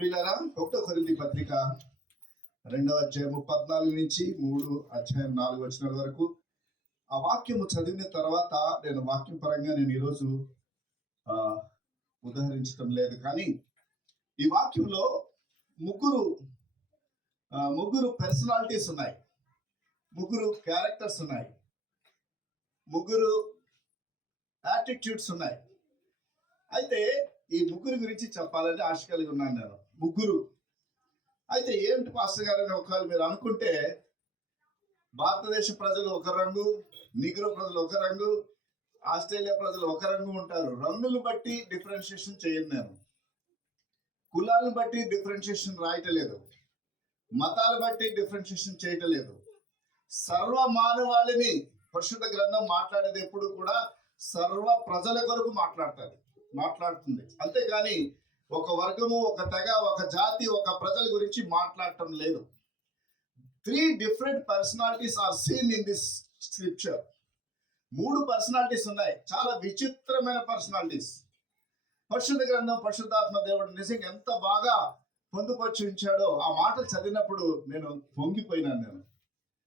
ప్రియులారా ఒకటో కొరింది పత్రిక రెండవ అధ్యాయము పద్నాలుగు నుంచి మూడు అధ్యాయం నాలుగు వచ్చిన వరకు. ఆ వాక్యము చదివిన తర్వాత నేను వాక్యం పరంగా నేను ఈరోజు ఉదహరించడం లేదు. కానీ ఈ వాక్యంలో ముగ్గురు ముగ్గురు పర్సనాలిటీస్ ఉన్నాయి. ముగ్గురు క్యారెక్టర్స్ ఉన్నాయి. ముగ్గురు యాటిట్యూడ్స్ ఉన్నాయి. అయితే ఈ ముగ్గురు గురించి చెప్పాలని ఆశ కలిగి ఉన్నాను నేను. ముగ్గురు. అయితే ఏంటి పాస్టర్ గారు అని ఒకవేళ మీరు అనుకుంటే భారతదేశ ప్రజలు ఒక రంగు నిగ్రో ప్రజలు ఒక రంగు ఆస్ట్రేలియా ప్రజలు ఒక రంగు ఉంటారు. రంగులు బట్టి డిఫరెన్షియేషన్ చేయను నేను. కులాలను బట్టి డిఫరెన్షియేషన్ రాయటలేదు. మతాలు బట్టి డిఫరెన్షియేషన్ చేయటలేదు. సర్వ మానవాళిని పరిశుద్ధ గ్రంథం మాట్లాడేది ఎప్పుడు కూడా సర్వ ప్రజల కొరకు మాట్లాడుతుంది మాట్లాడుతుంది. అంతేకాని ఒక వర్గము ఒక తెగ ఒక జాతి ఒక ప్రజల గురించి మాట్లాడటం లేదు. Three different personalities are seen in this scripture మూడు పర్సనాలిటీస్ ఉన్నాయి. చాలా విచిత్రమైన పర్సనాలిటీస్ పరిశుద్ధ గ్రంథం పరిశుద్ధాత్మ దేవుడు నిజంగా ఎంత బాగా పొందుపరిచి ఉంచాడో ఆ మాటలు చదివినప్పుడు నేను పొంగిపోయినాను నేను.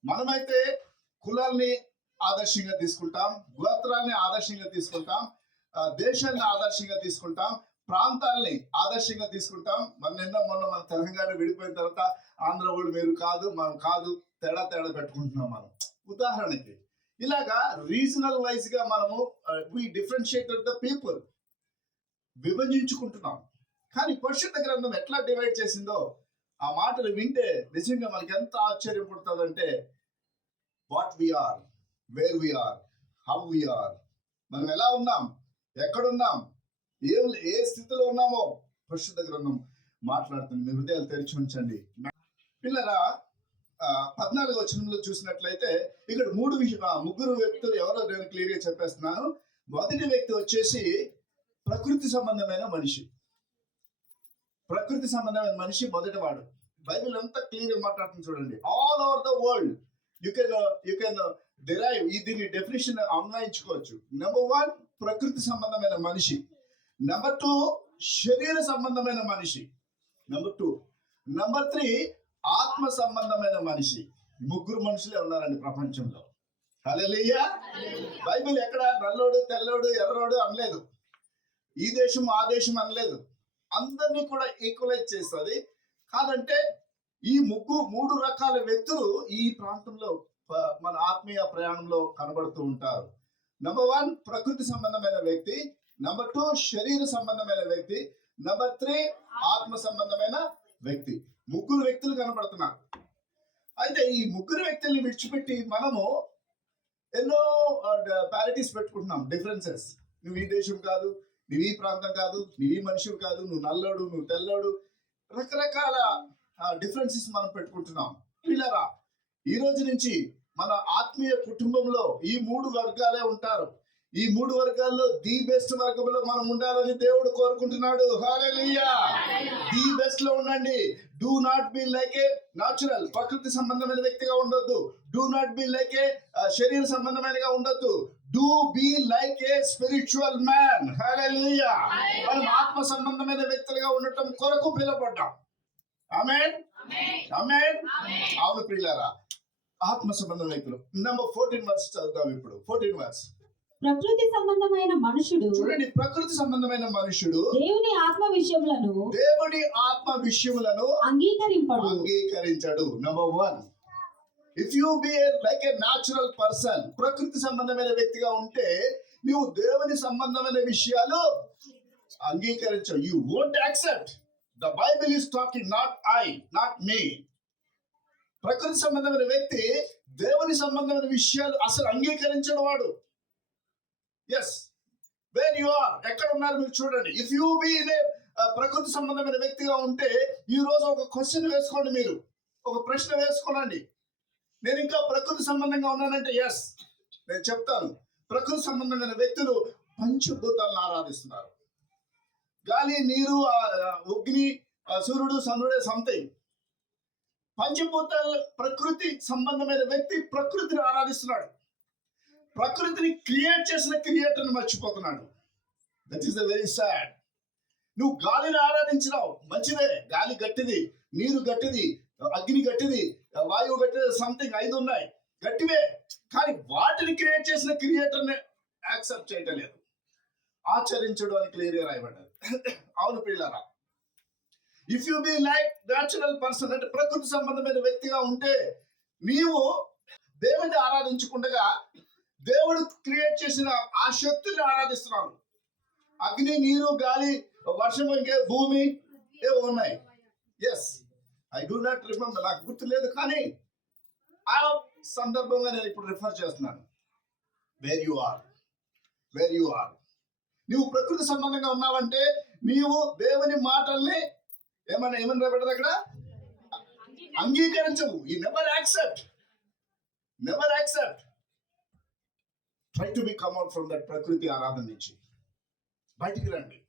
మనమైతే కులాల్ని ఆదర్శంగా తీసుకుంటాం గోత్రాల్ని ఆదర్శంగా తీసుకుంటాం దేశాన్ని ఆదర్శంగా తీసుకుంటాం ప్రాంతాల్ని ఆదర్శంగా తీసుకుంటాం. మన నిన్న మొన్న మన తెలంగాణ విడిపోయిన తర్వాత ఆంధ్ర వాళ్ళు మీరు కాదు మనం కాదు తేడా తేడా పెట్టుకుంటున్నాం మనం. ఉదాహరణకి ఇలాగా రీజనల్ వైజ్గా మనము వి డిఫరెన్షియేటెడ్ ద పీపుల్ విభజించుకుంటున్నాం. కానీ పరిశుద్ధ గ్రంథం ఎట్లా డివైడ్ చేసిందో ఆ మాటలు వింటే నిజంగా మనకి ఎంత ఆశ్చర్యం పుడుతుందంటే what are where are how are మనం ఎలా ఉన్నాం? ఎక్కడున్నాం? ఏ ఏ స్థితిలో ఉన్నామో పరిశుద్ధ గ్రంథం మాట్లాడుతుంది. మీ హృదయాలు తెరిచి ఉంచండి. పిల్లరా పద్నాలుగు వచనంలో చూసినట్లయితే ఇక్కడ మూడు ముగ్గురు వ్యక్తులు ఎవరో నేను క్లియర్గా చెప్పేస్తున్నాను. మొదటి వ్యక్తి వచ్చేసి ప్రకృతి సంబంధమైన మనిషి. ప్రకృతి సంబంధమైన మనిషి మొదటి వాడు బైబిల్ అంతా క్లియర్గా మాట్లాడుతుంది చూడండి. All over the world you can you can derive ఈ దీని డెఫినేషన్ అన్వయించుకోవచ్చు. నెంబర్ వన్ ప్రకృతి సంబంధమైన మనిషి. నెంబర్ టూ శరీర సంబంధమైన మనిషి. నెంబర్ టూ నెంబర్ త్రీ ఆత్మ సంబంధమైన మనిషి. ముగ్గురు మనుషులే ఉన్నారండి ప్రపంచంలో. హల్లెలూయా బైబిల్ ఎక్కడ నల్లోడు తెల్లోడు ఎర్రోడు అనలేదు. ఈ దేశం ఆ దేశం అనలేదు. అందరినీ కూడా ఈక్వలైజ్ చేస్తుంది. కాదంటే ఈ ముగ్గు మూడు రకాల వ్యక్తులు ఈ ప్రాంతంలో మన ఆత్మీయ ప్రయాణంలో కనబడుతూ ఉంటారు. నెంబర్ వన్ ప్రకృతి సంబంధమైన వ్యక్తి. నెంబర్ టూ శరీర సంబంధమైన వ్యక్తి. నెంబర్ త్రీ ఆత్మ సంబంధమైన వ్యక్తి. ముగ్గురు వ్యక్తులు కనబడుతున్నారు. అయితే ఈ ముగ్గురు వ్యక్తుల్ని విడిచిపెట్టి మనము ఎన్నో ప్యారిటీస్ పెట్టుకుంటున్నాం. డిఫరెన్సెస్ నువ్వు ఈ దేశం కాదు నువ్వు ఈ ప్రాంతం కాదు నువ్వు ఈ మనిషివి కాదు నువ్వు నల్లోడు నువ్వు తెల్లోడు. రకరకాల డిఫరెన్సెస్ మనం పెట్టుకుంటున్నాం. పిల్లరా ఈ రోజు నుంచి మన ఆత్మీయ కుటుంబంలో ఈ మూడు వర్గాలే ఉంటారు. ఈ మూడు వర్గాల్లో ది బెస్ట్ వర్గంలో మనం ఉండాలని దేవుడు కోరుకుంటున్నాడు. ది బెస్ట్లో ఉండండి. Do not be like a natural ప్రకృతి సంబంధమైన వ్యక్తిగా ఉండొద్దు. Do not be like a శరీర సంబంధమైనగా ఉండొద్దు. Do be like a spiritual man మనం ఆత్మ సంబంధమైన వ్యక్తులుగా ఉండటం కొరకు పిలువబడ్డాం. ఆమేన్ ఆమేన్ అవును ప్రియులారా ఆత్మ సంబంధం వ్యక్తులు. నెంబర్ ఫోర్టీన్ వర్స్ చదువుతాం ఇప్పుడు. ఫోర్టీన్ వర్స్ ప్రకృతి సంబంధమైన మనుషుడు చూడండి ప్రకృతి సంబంధమైన మనుషుడు దేవుని ఆత్మ విషయములను దేవుని ఆత్మ విషయములను అంగీకరింపడు. అంగీకరించడు. Number one if you be like a natural person ప్రకృతి సంబంధమైన వ్యక్తిగా ఉంటే నువ్వు దేవుని సంబంధమైన విషయాలు అంగీకరించవు. You won't accept the Bible is talking not I not me ప్రకృతి సంబంధమైన వ్యక్తి దేవుని సంబంధమైన విషయాలు అసలు అంగీకరించడు వాడు. ఎస్ వేర్ యు ఆర్ ఎక్కడ ఉన్నారు మీరు చూడండి. ఇఫ్ యూ బి ఇదే ప్రకృతి సంబంధమైన వ్యక్తిగా ఉంటే ఈ రోజు ఒక క్వశ్చన్ వేసుకోండి మీరు. ఒక ప్రశ్న వేసుకోనండి. నేను ఇంకా ప్రకృతి సంబంధంగా ఉన్నానంటే ఎస్ నేను చెప్తాను. ప్రకృతి సంబంధమైన వ్యక్తులు పంచభూతాలను ఆరాధిస్తున్నారు. గాలి నీరు ఆ, అగ్ని ఆ, సూర్యుడు చంద్రుడే సంథింగ్ పంచభూతాలు ప్రకృతి సంబంధమైన వ్యక్తి ప్రకృతిని ఆరాధిస్తున్నాడు. ప్రకృతిని క్రియేట్ చేసిన క్రియేటర్ని మర్చిపోతున్నాడు. That is the very sad నువ్వు గాలిని ఆరాధించినావు. మంచిదే. గాలి గట్టిది నీరు గట్టిది అగ్ని గట్టిది వాయువు గట్టిది సంథింగ్ ఐదు ఉన్నాయి. గట్టివే. కానీ వాటిని క్రియేట్ చేసిన క్రియేటర్ని యాక్సెప్ట్ చేయటం లేదు ఆచరించడం అని క్లియర్గా రాయబడ్డది అవును పిల్లరా. If you be like natural person అంటే ప్రకృతి సంబంధమైన వ్యక్తిగా ఉంటే నీవు దేవుడిని ఆరాధించకుండా దేవుడు క్రియేట్ చేసిన ఆ శక్తిని ఆరాధిస్తున్నాను అగ్ని నీరు గాలి వర్షం ఇంకే భూమి ఏవో ఉన్నాయి. Yes I do not remember నాకు గుర్తు లేదు కానీ ఆ సందర్భంగా నేను ఇప్పుడు రిఫర్ చేస్తున్నాను. Where you are where you are నీవు ప్రకృతి సంబంధంగా ఉన్నావంటే నీవు దేవుని మాటల్ని ఏమన్నా ఏమన్నా పెట్టదు అక్కడ? అంగీకరించవు. ఈ never accept never accept try to become out from that ప్రకృతి ఆరాధన నుంచి బయటికి రండి.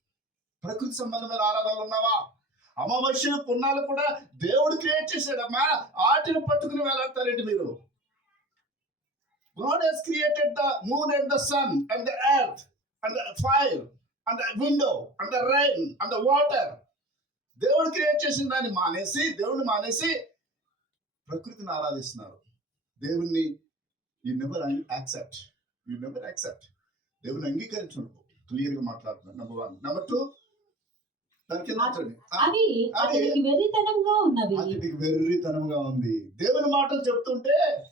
ప్రకృతి సంబంధమైన ఆరాధనలు ఉన్నావా? అమావాస్యలు పున్నాలు కూడా దేవుడు క్రియేట్ చేశాడమ్మా. వాటిని పట్టుకుని వేలాడతారేంటి మీరు? God has created the moon and the sun and the earth and the fire and the window and the rain and the water. దేవుడు క్రియేట్ చేసిన దాన్ని మానేసి దేవుడిని మానేసి ప్రకృతిని ఆరాధిస్తున్నారు. దేవుణ్ణి you never accept you never accept దేవుని అంగీకరించను. క్లియర్గా మాట్లాడుతున్నాను. నెంబర్ వన్ నెంబర్ టూ అవి వెర్రితనంగా ఉన్నవి అతనికి వెర్రితనంగా ఉంది. దేవుని మాటలు చెప్తుంటే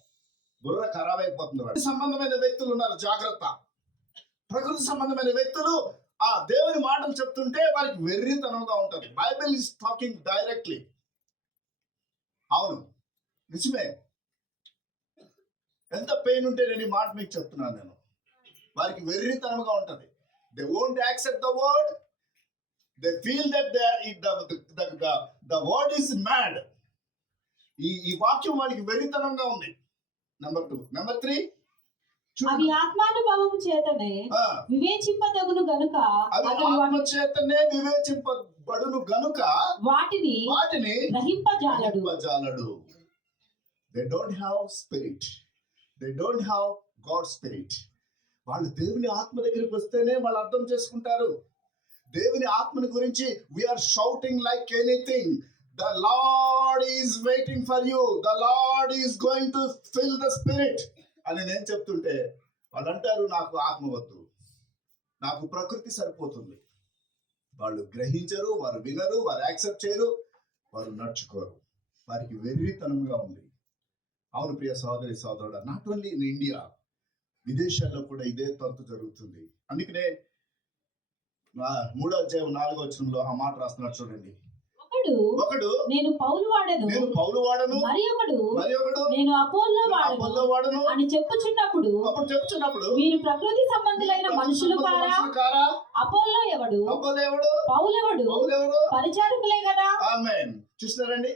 బుర్ర ఖరాబ్ అయిపోతుంది సంబంధమైన వ్యక్తులు ఉన్నారు జాగ్రత్త. ప్రకృతి సంబంధమైన వ్యక్తులు ఆ దేవుని మాటలు చెప్తుంటే వారికి వెర్రితనంగా ఉంటారు బైబిల్ ఇస్ టాకింగ్ డైరెక్ట్లీ అవును. నిజమే. ఎంత పెయిన్ ఉంటే నేను ఈ మాట మీకు చెప్తున్నాను నేను. వారికి వెర్రితనంగా ఉంటది. They won't accept the word they feel that the word is mad ఈ ఈ వాక్యం వారికి వెర్రితనంగా ఉంది. నెంబర్ టూ నెంబర్ త్రీ అవి ఆత్మానుభవం చేతనే వివేచింపదగును గనుక ఆత్మ చేతనే వివేచింపబడును గనుక వాటిని వాటిని గ్రహింపజాలడు. జాలడు they don't have spirit they don't have God spirit వాళ్ళు దేవుని ఆత్మ దగ్గరికి వస్తేనే వాళ్ళు అర్థం చేసుకుంటారు. దేవుని ఆత్మని గురించి we are shouting like anything the Lord is waiting for you the Lord is going to fill the spirit అని నేను చెప్తుంటే వాళ్ళు అంటారు నాకు ఆత్మ వద్దు. నాకు ప్రకృతి సరిపోతుంది. వాళ్ళు గ్రహించరు వారు వినరు వారు యాక్సెప్ట్ చేయరు వారు నడుచుకోరు. వారికి వెర్రితనంగా ఉంది. అవును ప్రియ సహోదరి సహోదరుడు నాట్ ఓన్లీ ఇన్ ఇండియా విదేశాల్లో కూడా ఇదే తంతు జరుగుతుంది. అందుకనే మూడో అధ్యాయం నాలుగో వచనంలో ఆ మాట రాస్తున్నాడు చూడండి. ఒకడు నేను పౌలు వాడను నేను పౌలు వాడను మరి ఒకడు మరి ఒకడు నేను అపోల్లో వాడను అపోల్లో వాడను అని చెప్పుచున్నప్పుడు అప్పుడు చెప్తున్నప్పుడు మీరు ప్రకృతి సంబంధులైన మనుషులు కారా? కారా? అపోల్లో ఎవడు? అపోలో ఎవడు? పౌలెవడు పౌలు ఎవడు? పరిచారకులే కదా? ఆమెన్. చూస్తున్నారండి?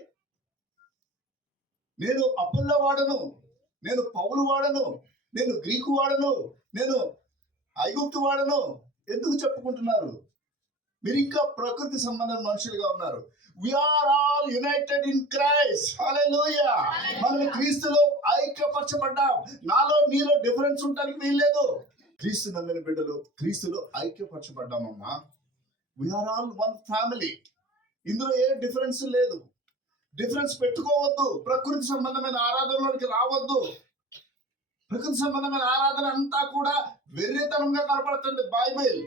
నేను అప్పుల్లో వాడను నేను పౌలు వాడను నేను గ్రీకు వాడను నేను ఐగుప్తు వాడను. ఎందుకు చెప్పుకుంటున్నారు? మీరు ఇంకా ప్రకృతి సంబంధం మనుషులుగా ఉన్నారు. Are all united in Christ hallelujah మనం క్రీస్తులో ఐక్యపరచబడ్డాం. నాలో నీలో డిఫరెన్స్ ఉండడానికి వీల్లేదు. క్రీస్తు నమ్మిన బిడ్డలు క్రీస్తులో ఐక్యపరచబడ్డామమ్మా. ఆర్ ఆల్ వన్ ఫ్యామిలీ ఇందులో ఏ డిఫరెన్స్ లేదు. డిఫరెన్స్ పెట్టుకోవద్దు. ప్రకృతి సంబంధమైన ఆరాధనలోకి రావద్దు. ప్రకృతి సంబంధమైన ఆరాధన అంతా కూడా వెర్రితనంగా కనపడుతుంది బైబిల్.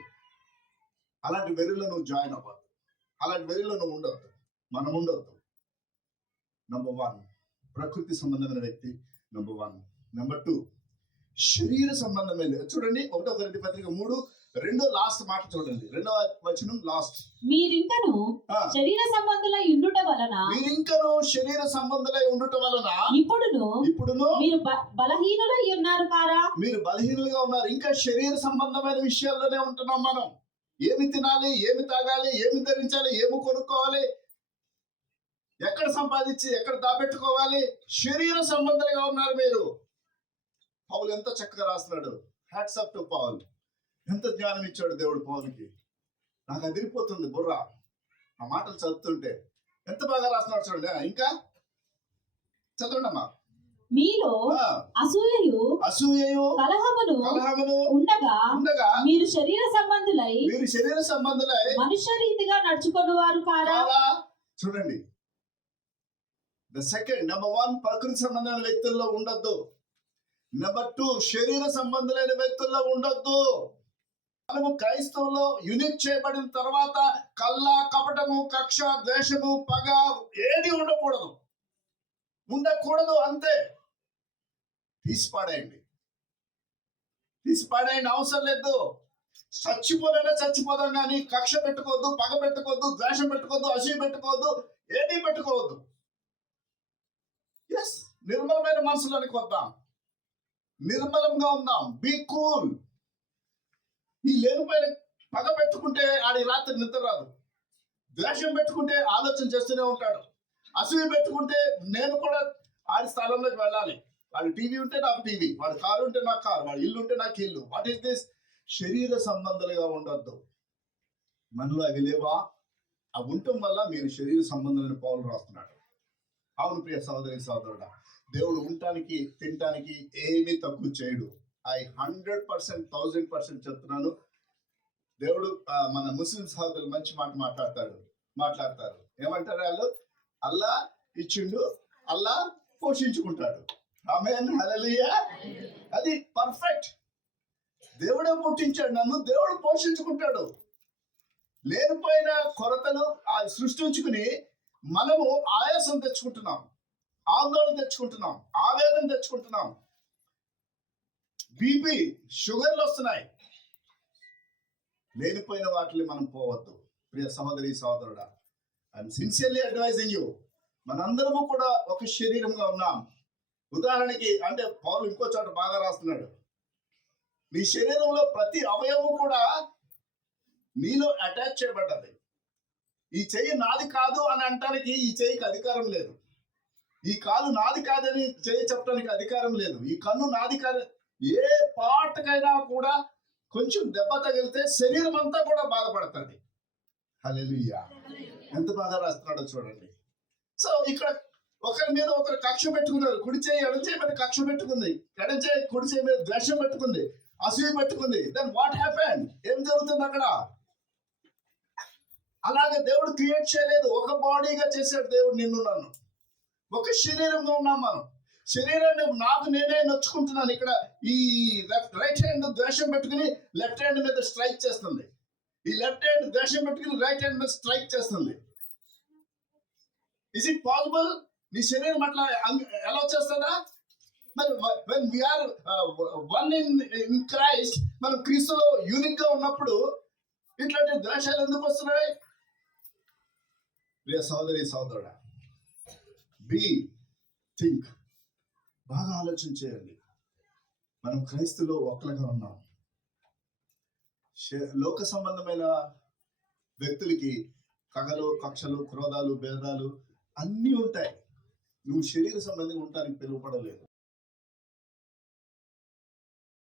అలాంటి వెర్రిలో నువ్వు జాయిన్ అవ్వద్దు. అలాంటి వెర్రిలో నువ్వు ఉండొద్దు. మనం ఉండొద్దు. నంబర్ వన్ ప్రకృతి సంబంధమైన వ్యక్తి నంబర్ వన్ నెంబర్ టూ శరీర సంబంధమైన చూడండి ఒకటో ఒకటి పత్రిక మూడు రెండో లాస్ట్ మాట చూడండి. రెండో వచనం లాస్ట్. మీరింకను శరీర సంబంధులై ఉండుట వలన మీరింకను శరీర సంబంధులై ఉండటం వలన ఇప్పుడును ఇప్పుడును మీరు బలహీనులై ఉన్నారు కారా? మీరు బలహీనులుగా ఉన్నారు. ఇంకా శరీర సంబంధమైన విషయాల్లోనే ఉంటున్నాం మనం. ఏమి తినాలి ఏమి తాగాలి ఏమి ధరించాలి ఏమి కొనుక్కోవాలి ఎక్కడ సంపాదించి ఎక్కడ దాపెట్టుకోవాలి శరీర సంబంధులుగా ఉన్నారు మీరు. పౌలు ఎంత చక్కగా రాస్తున్నాడు. హ్యాట్స్ అప్ టు పౌల్ ఎంత జ్ఞానం ఇచ్చాడు దేవుడు పౌల్కి? నాకు అదిరిపోతుంది బుర్ర. ఆ మాటలు చదువుతుంటే. ఎంత బాగా రాస్తున్నాడు చూడండి. ఇంకా? చదవండి అమ్మా మీలో అసూయయు అసూయయు కలహమును కలహమును ఉండగా ఉండగా మీరు శరీర సంబంధులై మీరు శరీర సంబంధులై మనుష్య రీతిగా నడుచుకుని వారు కారా చూడండి. ద సెకండ్ నెంబర్ వన్ ప్రకృతి సంబంధమైన వ్యక్తుల్లో ఉండొద్దు. నెంబర్ టూ శరీర సంబంధులైన వ్యక్తుల్లో ఉండొద్దు. మనము క్రైస్తవంలో యూనిట్ చేయబడిన తర్వాత కళ్ళ కపటము కక్ష ద్వేషము పగ ఏది ఉండకూడదు. ఉండకూడదు అంతే తీసిపాడేయండి పాడేయండి. అవసరం లేదు. చచ్చిపోదైనా చచ్చిపోదాం కానీ కక్ష పెట్టుకోవద్దు పగ పెట్టుకోవద్దు ద్వేషం పెట్టుకోవద్దు అసూయ పెట్టుకోవద్దు ఏది పెట్టుకోవద్దు. ఎస్ నిర్మలమైన మనసులోనికి వద్దాం. నిర్మలంగా ఉందాం. బీ కూల్ ఈ లేనిపోయిన పగ పెట్టుకుంటే ఆడి రాత్రి నిద్ర రాదు. ద్వేషం పెట్టుకుంటే ఆలోచన చేస్తూనే ఉంటాడు. అసూయ పెట్టుకుంటే నేను కూడా ఆడి స్థలంలోకి వెళ్ళాలి. వాడి టీవీ ఉంటే నాకు టీవీ వాడి కారు ఉంటే నాకు కారు వాడి ఇల్లు ఉంటే నాకు ఇల్లు. వాట్ ఈస్ దిస్ శరీర సంబంధాలుగా ఉండొద్దు. మనలో అవి లేవా? అవి ఉండటం వల్ల మీరు శరీర సంబంధాలను పావులు రాస్తున్నాడు. అవును ప్రియ సహోదరి సహోదరుడా దేవుడు ఉండటానికి తినటానికి ఏమీ తక్కువ చేయడు. I hundred percent thousand percent చెప్తున్నాను. దేవుడు మన ముస్లిం సహోదరులు మంచి మాట మాట్లాడతాడు. మాట్లాడతారు. ఏమంటారు వాళ్ళు? అల్లా ఇచ్చిండు అల్లా పోషించుకుంటాడు. ఆమె హల్లెలూయా. అది పర్ఫెక్ట్. దేవుడే పుట్టించాడు నన్ను దేవుడు పోషించుకుంటాడు. లేనిపోయిన కొరతను ఆ సృష్టించుకుని మనము ఆయాసం తెచ్చుకుంటున్నాం. ఆందోళన తెచ్చుకుంటున్నాం. ఆవేదన తెచ్చుకుంటున్నాం. బీపీ షుగర్లు వస్తున్నాయి. లేనిపోయిన వాటిని మనం పోవద్దు. ప్రియ సహోదరి సహోదరుడా ఐఎమ్ సిన్సియర్లీ అడ్వైజింగ్ యూ మనందరము కూడా ఒక శరీరంగా ఉన్నాం. ఉదాహరణకి అంటే పౌలు ఇంకో చోట బాగా రాస్తున్నాడు. నీ శరీరంలో ప్రతి అవయవం కూడా నీలో అటాచ్ చేయబడ్డది. ఈ చెయ్యి నాది కాదు అని అంటానికి ఈ చెయ్యికి అధికారం లేదు. ఈ కాలు నాది కాదని చెయ్యి చెప్పడానికి అధికారం లేదు. ఈ కన్ను నాది కాదు ఏ పాటకైనా కూడా కొంచెం దెబ్బ తగిలితే శరీరం అంతా కూడా బాధపడుతుంది. హలెలుయ్యా ఎంత బాధ రాస్తున్నాడో చూడండి. సో ఇక్కడ ఒకరి మీద ఒకరు కక్ష పెట్టుకున్నారు. కుడి చేయి ఎడం చేయి మీద కక్ష పెట్టుకుంది. ఎడం చేయి కుడి చేయి మీద ద్వేషం పెట్టుకుంది. అసూయ పెట్టుకుంది. దెన్ వాట్ హ్యాపెన్ ఏం జరుగుతుంది అక్కడ? అలాగే దేవుడు క్రియేట్ చేయలేదు. ఒక బాడీగా చేశాడు దేవుడు నిన్ను నన్ను. ఒక శరీరంగా ఉన్నాం మనం. శరీరాన్ని నాకు నేనే నొచ్చుకుంటున్నాను. ఇక్కడ ఈ లెఫ్ట్ రైట్ హ్యాండ్ ద్వేషం పెట్టుకుని లెఫ్ట్ హ్యాండ్ మీద స్ట్రైక్ చేస్తుంది. ఈ లెఫ్ట్ హ్యాండ్ ద్వేషం పెట్టుకుని రైట్ హ్యాండ్ మీద స్ట్రైక్ చేస్తుంది. ఇస్ ఇట్ పాసిబుల్ నీ శరీరం అట్లా ఎలా చేస్తుందా? మరి when we are one in in Christ మనం క్రీస్తులో యూనిక్గా ఉన్నప్పుడు ఇట్లాంటి ద్వేషాలు ఎందుకు వస్తున్నాయి? ప్రియ సోదరి సోదరుడా బి థింక్ బాగా ఆలోచన చేయాలి మనం క్రైస్తులో ఒక్కలుగా ఉన్నాం. శ- లోక సంబంధమైన వ్యక్తులకి కగలు కక్షలు క్రోధాలు భేదాలు అన్నీ ఉంటాయి. నువ్వు శరీర సంబంధంగా ఉండటానికి పిలువపడలేదు